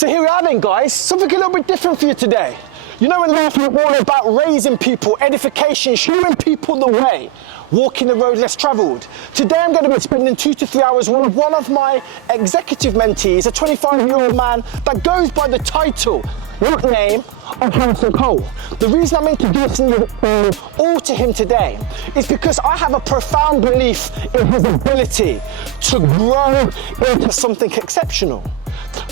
So here we are then, guys, something a little bit different for you today. You know, in life we're all about raising people, edification, showing people the way, walking the road less travelled. Today I'm going to be spending 2 to 3 hours with one of my executive mentees, a 25-year-old man that goes by the title, nickname, of Harrison Cole. The reason I'm introducing you all to him today is because I have a profound belief in his ability to grow into something exceptional.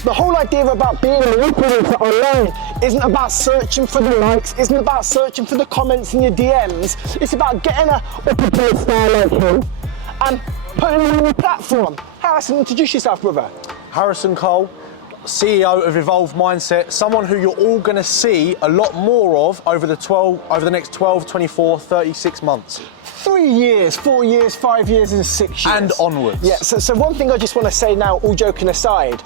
The whole idea about being an influencer online isn't about searching for the likes, isn't about searching for the comments in your DMs. It's about getting a up-and-coming star like him and putting him on your platform. Harrison, introduce yourself, brother. Harrison Cole, CEO of Evolved Mindset, someone who you're all going to see a lot more of over the next 12, 24, 36 months. 3 years, 4 years, 5 years and 6 years. And onwards. Yeah, so one thing I just want to say now, all joking aside,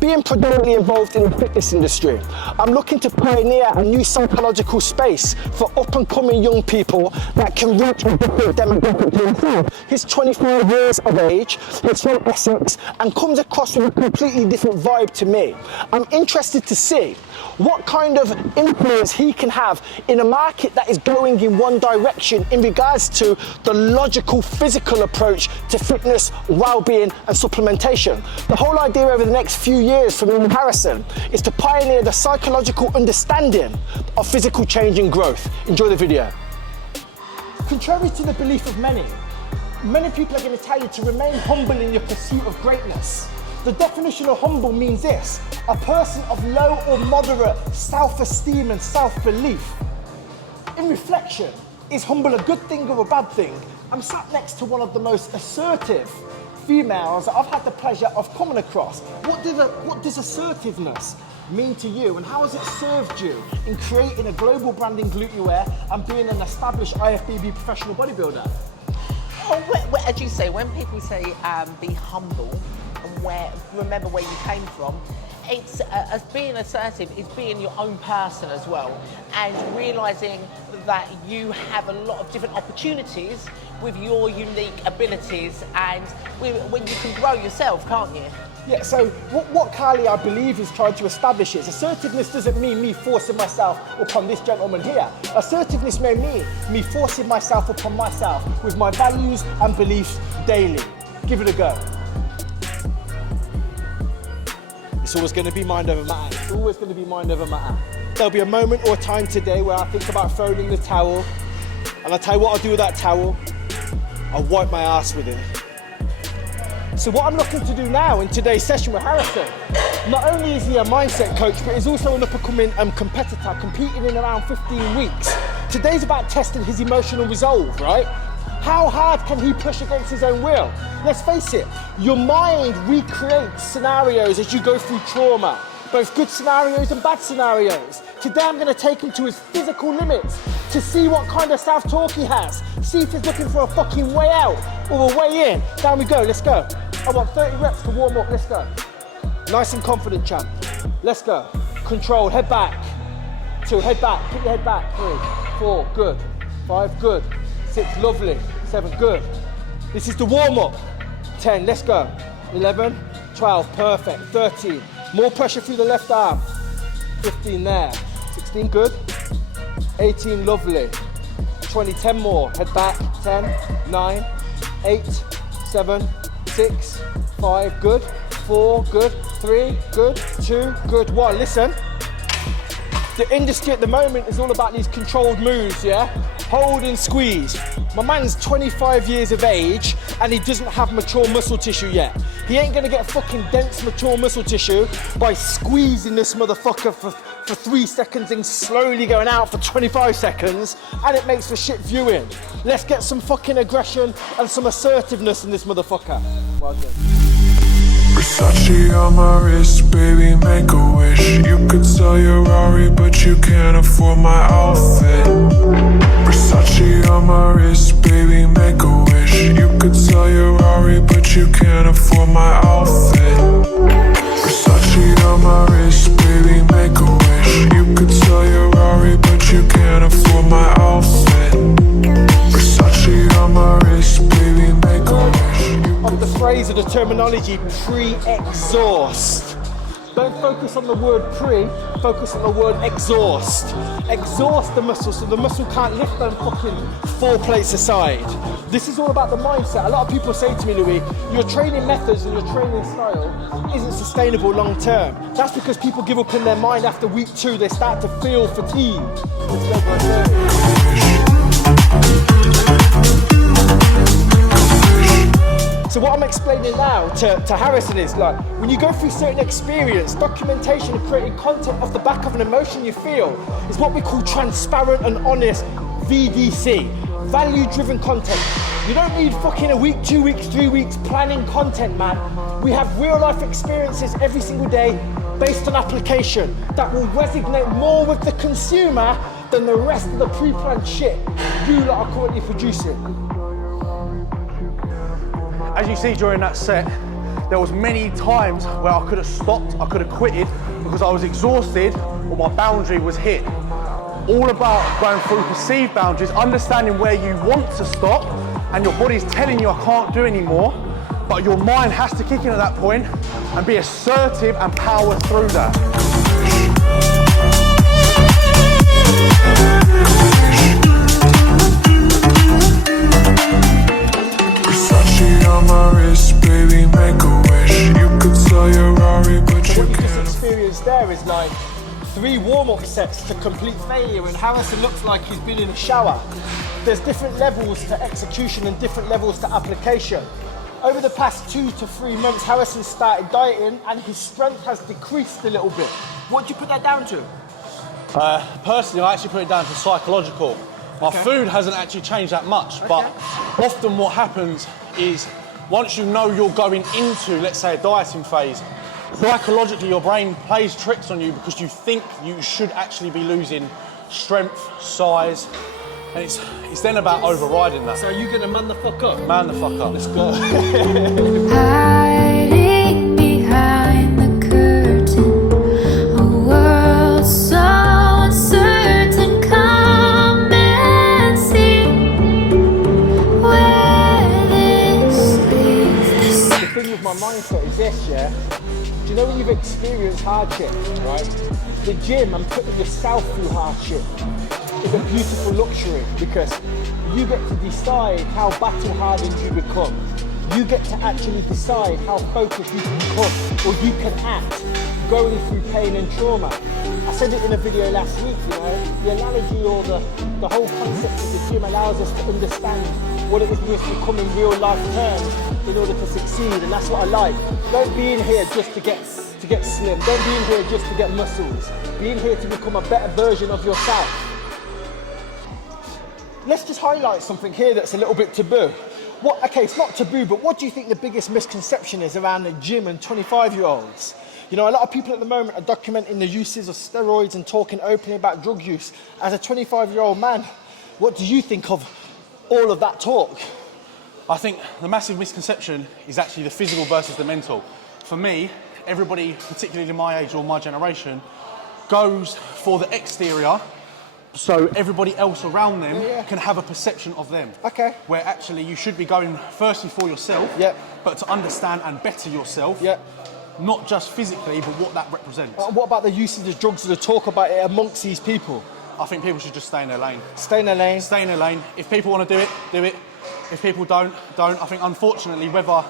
being predominantly involved in the fitness industry, I'm looking to pioneer a new psychological space for up and coming young people that can reach a different demographic to himself. He's 25 years of age, he's from Essex and comes across with a completely different vibe to me. I'm interested to see what kind of influence he can have in a market that is going in one direction in regards to the logical physical approach to fitness, well-being and supplementation. The whole idea over the next few years for me and Harrison is to pioneer the psychological understanding of physical change and growth. Enjoy the video. Contrary to the belief of many people are going to tell you to remain humble in your pursuit of greatness. The definition of humble means this: a person of low or moderate self-esteem and self-belief. In reflection, is humble a good thing or a bad thing? I'm sat next to one of the most assertive females that I've had the pleasure of coming across. What does assertiveness mean to you, and how has it served you in creating a global brand in glute wear and being an established IFBB professional bodybuilder? Well, as you say, when people say be humble, and remember where you came from, it's as being assertive is being your own person as well, and realising that you have a lot of different opportunities with your unique abilities, and when you can grow yourself, can't you? Yeah, so what Carly, I believe, is trying to establish is assertiveness doesn't mean me forcing myself upon this gentleman here. Assertiveness may mean me forcing myself upon myself with my values and beliefs daily. Give it a go. It's always going to be mind over matter. It's always going to be mind over matter. There'll be a moment or a time today where I think about throwing in the towel, and I'll tell you what I'll do with that towel. I'll wipe my ass with it. So what I'm looking to do now in today's session with Harrison, not only is he a mindset coach, but he's also an up-and-coming competitor, competing in around 15 weeks. Today's about testing his emotional resolve, right? How hard can he push against his own will? Let's face it, your mind recreates scenarios as you go through trauma, both good scenarios and bad scenarios. Today I'm going to take him to his physical limits to see what kind of self-talk he has. See if he's looking for a fucking way out or a way in. Down we go, let's go. I want 30 reps to warm up, let's go. Nice and confident, champ. Let's go. Control, head back. 2, head back, keep your head back. 3, 4, good. 5, good. 6, lovely. 7, good. This is the warm up. 10, let's go. 11, 12, perfect. 13, more pressure through the left arm. 15 there. 16, good. 18, lovely. 20, 10 more. Head back. 10, 9, 8, 7, 6, 5, good. 4, good. 3, good. 2, good. 1, listen. The industry at the moment is all about these controlled moves, yeah? Hold and squeeze. My man's 25 years of age and he doesn't have mature muscle tissue yet. He ain't gonna get fucking dense mature muscle tissue by squeezing this motherfucker for 3 seconds and slowly going out for 25 seconds, and it makes for shit viewing. Let's get some fucking aggression and some assertiveness in this motherfucker. Well done. Versace on my wrist, baby, make a wish. You could sell your Rari, but you can't afford my outfit. Versace on my wrist, baby, make a wish. You could sell your Rari, but you can't afford my outfit. Versace on my wrist, baby, make a wish. You could sell your Rari, but you can't afford my outfit. Versace on my wrist, baby, make a wish. Of the phrase or the terminology pre-exhaust. Don't focus on the word pre, focus on the word exhaust. Exhaust the muscle so the muscle can't lift them fucking 4 plates aside. This is all about the mindset. A lot of people say to me, Louis, your training methods and your training style isn't sustainable long term. That's because people give up in their mind after week 2, they start to feel fatigued. So what I'm explaining now to Harrison is like, when you go through certain experience, documentation and creating content off the back of an emotion you feel is what we call transparent and honest VDC, value-driven content. You don't need fucking a week, 2 weeks, 3 weeks planning content, man. We have real-life experiences every single day based on application that will resonate more with the consumer than the rest of the pre-planned shit you lot are currently producing. As you see during that set, there was many times where I could have stopped, I could have quitted because I was exhausted or my boundary was hit. All about going through perceived boundaries, understanding where you want to stop and your body's telling you I can't do anymore, but your mind has to kick in at that point and be assertive and power through that. On my wrist, baby, make a wish. You could sell your Rari, but So you what you can't. just experienced there is like 3 warm-up sets to complete failure, and Harrison looks like he's been in a shower. There's different levels to execution and different levels to application. Over the past 2 to 3 months, Harrison started dieting and his strength has decreased a little bit. What do you put that down to? Personally, I actually put it down to psychological. My food hasn't actually changed that much, but often what happens is once you know you're going into, let's say, a dieting phase, psychologically your brain plays tricks on you because you think you should actually be losing strength, size, and it's then about overriding that. So are you gonna man the fuck up? Man the fuck up. Let's go. Hiding behind the curtain, a world so uncertain. Come and see where this leads. The thing with my mindset is this, yeah? Do you know when you've experienced hardship, right? The gym and putting yourself through hardship is a beautiful luxury because you get to decide how battle hardened you become. You get to actually decide how focused you can become or you can act going through pain and trauma. I said it in a video last week, you know, the analogy or the whole concept of the gym allows us to understand what it is we have to become in real life terms in order to succeed, and that's what I like. Don't be in here just to get slim. Don't be in here just to get muscles. Be in here to become a better version of yourself. Let's just highlight something here that's a little bit taboo. Okay, it's not taboo, but what do you think the biggest misconception is around the gym and 25-year-olds? You know, a lot of people at the moment are documenting the uses of steroids and talking openly about drug use. As a 25-year-old man, what do you think of all of that talk? I think the massive misconception is actually the physical versus the mental. For me, everybody, particularly my age or my generation, goes for the exterior so everybody else around them can have a perception of them. Okay. Where actually you should be going firstly for yourself, but to understand and better yourself, not just physically, but what that represents. What about the usage of drugs or the talk about it amongst these people? I think people should just stay in their lane. Stay in their lane? Stay in their lane. If people want to do it, do it. If people don't. I think unfortunately, whether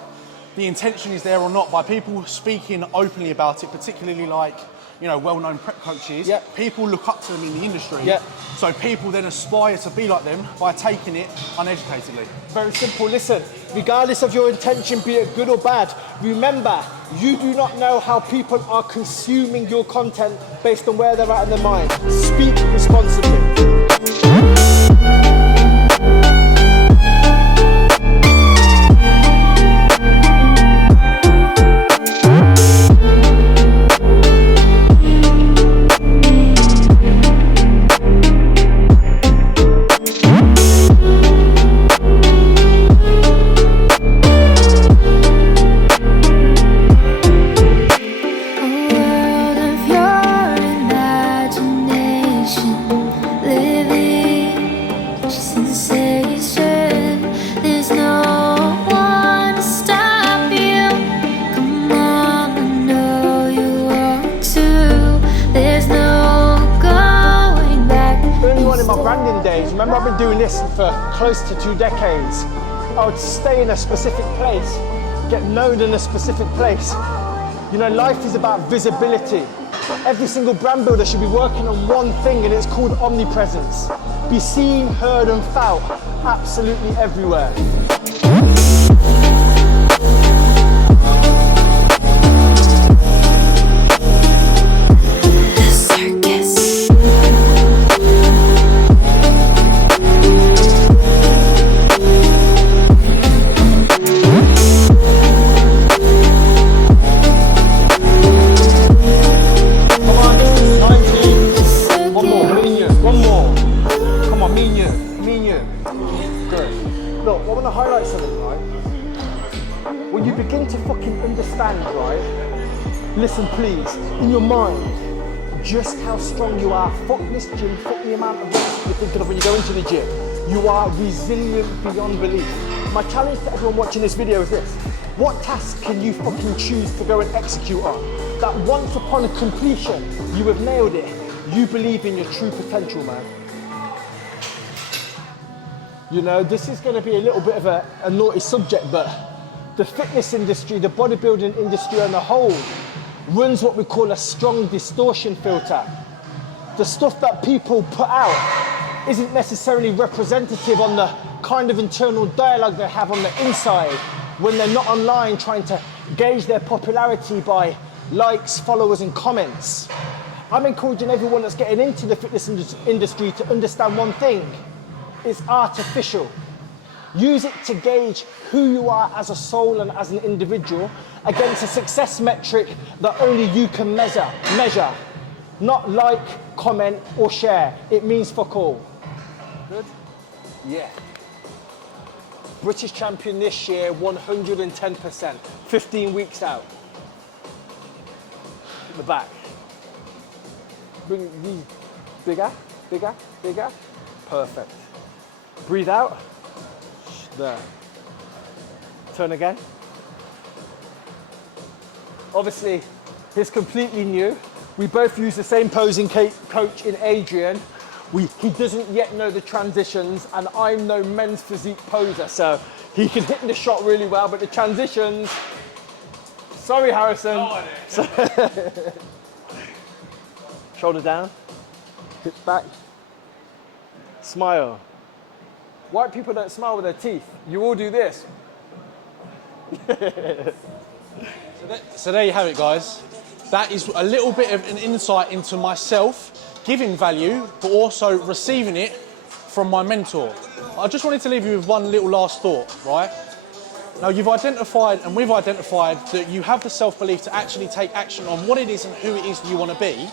the intention is there or not, by people speaking openly about it, particularly like, you know, well-known prep coaches, people look up to them in the industry. So people then aspire to be like them by taking it uneducatedly. Very simple. Listen, regardless of your intention, be it good or bad, remember, you do not know how people are consuming your content based on where they're at in their mind. Speak responsibly. A world of your imagination, living decades. Remember, I've been doing this for close to 2 decades. I would stay in a specific place, get known in a specific place. You know, life is about visibility. Every single brand builder should be working on one thing, and it's called omnipresence. Be seen, heard, and felt absolutely everywhere. Look, I want to highlight something, right? When you begin to fucking understand, right? Listen, please, in your mind, just how strong you are. Fuck this gym, fuck the amount of reps you're thinking of when you go into the gym. You are resilient beyond belief. My challenge to everyone watching this video is this. What task can you fucking choose to go and execute on? That once upon completion, you have nailed it. You believe in your true potential, man. You know, this is going to be a little bit of a naughty subject, but the fitness industry, the bodybuilding industry on the whole, runs what we call a strong distortion filter. The stuff that people put out isn't necessarily representative on the kind of internal dialogue they have on the inside when they're not online trying to gauge their popularity by likes, followers, and comments. I'm encouraging everyone that's getting into the fitness industry to understand one thing. It's artificial. Use it to gauge who you are as a soul and as an individual against a success metric that only you can measure. Not like, comment, or share. It means fuck all. Good? Yeah. British champion this year, 110%. 15 weeks out. In the back. Bring these bigger, bigger, bigger. Perfect. Breathe out. There. Turn again. Obviously, he's completely new. We both use the same posing coach in Adrian. He doesn't yet know the transitions, and I'm no men's physique poser, so he can hit the shot really well, but the transitions, sorry, Harrison. Shoulder down, hips back, smile. White people don't smile with their teeth. You all do this. So there you have it, guys. That is a little bit of an insight into myself, giving value, but also receiving it from my mentor. I just wanted to leave you with one little last thought, right? Now, you've identified, and we've identified, that you have the self-belief to actually take action on what it is and who it is you want to be.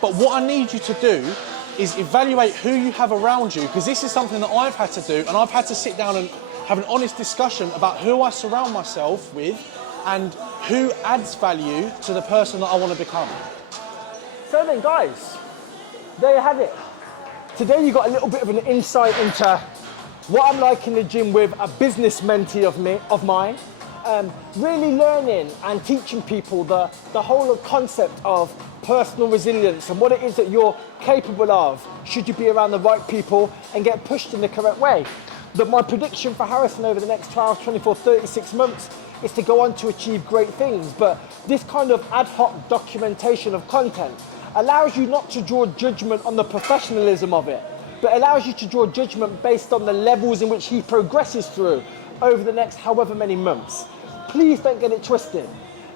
But what I need you to do is evaluate who you have around you, because this is something that I've had to do, and I've had to sit down and have an honest discussion about who I surround myself with and who adds value to the person that I want to become. So then, guys, there you have it. Today you got a little bit of an insight into what I'm like in the gym with a business mentee of mine. Really learning and teaching people the whole concept of personal resilience and what it is that you're capable of should you be around the right people and get pushed in the correct way. But my prediction for Harrison over the next 12, 24, 36 months is to go on to achieve great things. But this kind of ad hoc documentation of content allows you not to draw judgment on the professionalism of it, but allows you to draw judgment based on the levels in which he progresses through over the next however many months. Please don't get it twisted.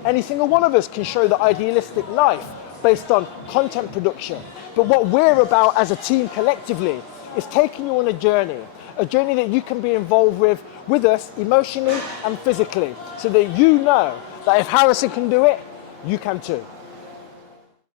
Any single one of us can show the idealistic life based on content production. But what we're about as a team collectively is taking you on a journey that you can be involved with us emotionally and physically, so that you know that if Harrison can do it, you can too.